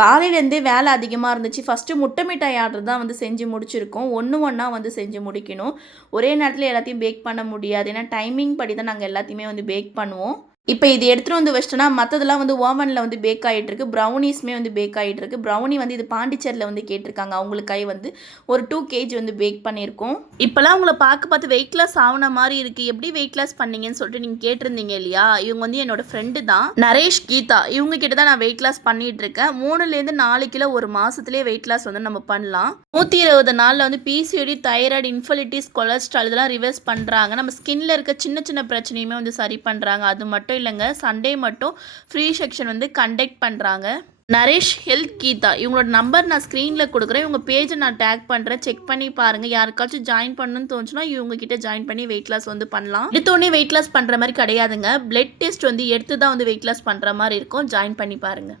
காலையிலேருந்தே வேலை அதிகமாக இருந்துச்சு. ஃபஸ்ட்டு முட்டை மிட்டாய் ஆர்டர் தான் வந்து செஞ்சு முடிச்சிருக்கோம். ஒண்ணு ஒண்ணா வந்து செஞ்சு முடிக்கணும். ஒரே நேரத்தில எல்லாத்தையும் பேக் பண்ண முடியாது. ஏன்னா டைமிங் படி தான் நாங்க எல்லாத்தையுமே வந்து பேக் பண்ணுவோம். இப்ப இது எடுத்துட்டு வந்து வச்சுட்டோம்னா, மத்ததெல்லாம் வந்து ஓவன்ல வந்து பேக் ஆயிட்டுருக்கு. ப்ரௌனீஸுமே வந்து பேக் ஆயிட்டுருக்கு. ப்ரௌனி வந்து இது பாண்டிச்சேரில வந்து கேட்டிருக்காங்க. அவங்களுக்காக வந்து ஒரு 2 கேஜி வந்து பேக் பண்ணியிருக்கோம். இப்பலாம் உங்கள பார்த்து வெயிட் லாஸ் ஆவுன மாரி இருக்கு. எப்படி வெயிட் லாஸ் பண்ணீங்கன்னு சொல்லிட்டு நீங்க கேட்டிருந்தீங்க இல்லையா? இவங்க வந்து என்னோட ஃப்ரெண்டு தான். நரேஷ், கீதா இவங்க கிட்ட தான் நான் வெயிட் லாஸ் பண்ணிட்டு இருக்கேன். 3லேருந்து 4 கிலோ ஒரு மாசத்திலேயே வெயிட் லாஸ் வந்து நம்ம பண்ணலாம். 120 நாள்ல வந்து பிசிஓடி, தைராய்டு, இன்ஃபர்டிலிட்டிஸ், கொலஸ்ட்ரால் இதெல்லாம் ரிவர்ஸ் பண்றாங்க. நம்ம ஸ்கின்ல இருக்க சின்ன சின்ன பிரச்சனையுமே வந்து சரி பண்றாங்க. அது மட்டும் இல்லைங்க, சண்டே மட்டும் ஃப்ரீ செக்ஷன் வந்து கண்டக்ட் பண்ணுறாங்க. நரேஷ் ஹெல்த் கீதா இவங்களோட நம்பர் நான் ஸ்க்ரீனில் கொடுக்குறேன். இவங்க பேஜை நான் டேக் பண்ணுறேன். செக் பண்ணி பாருங்கள். யாருக்காச்சும் ஜாயின் பண்ணணும்னு தோணுச்சுன்னா இவங்க கிட்ட ஜாயின் பண்ணி வெயிட் லாஸ் வந்து பண்ணலாம். எடுத்தோடனே வெயிட் லாஸ் பண்ணுற மாதிரி கிடையாதுங்க. பிளட் டெஸ்ட் வந்து எடுத்து தான் வந்து வெயிட் லாஸ் பண்ணுற மாதிரி இருக்கும். ஜாயின் பண்ணி பாருங்கள்.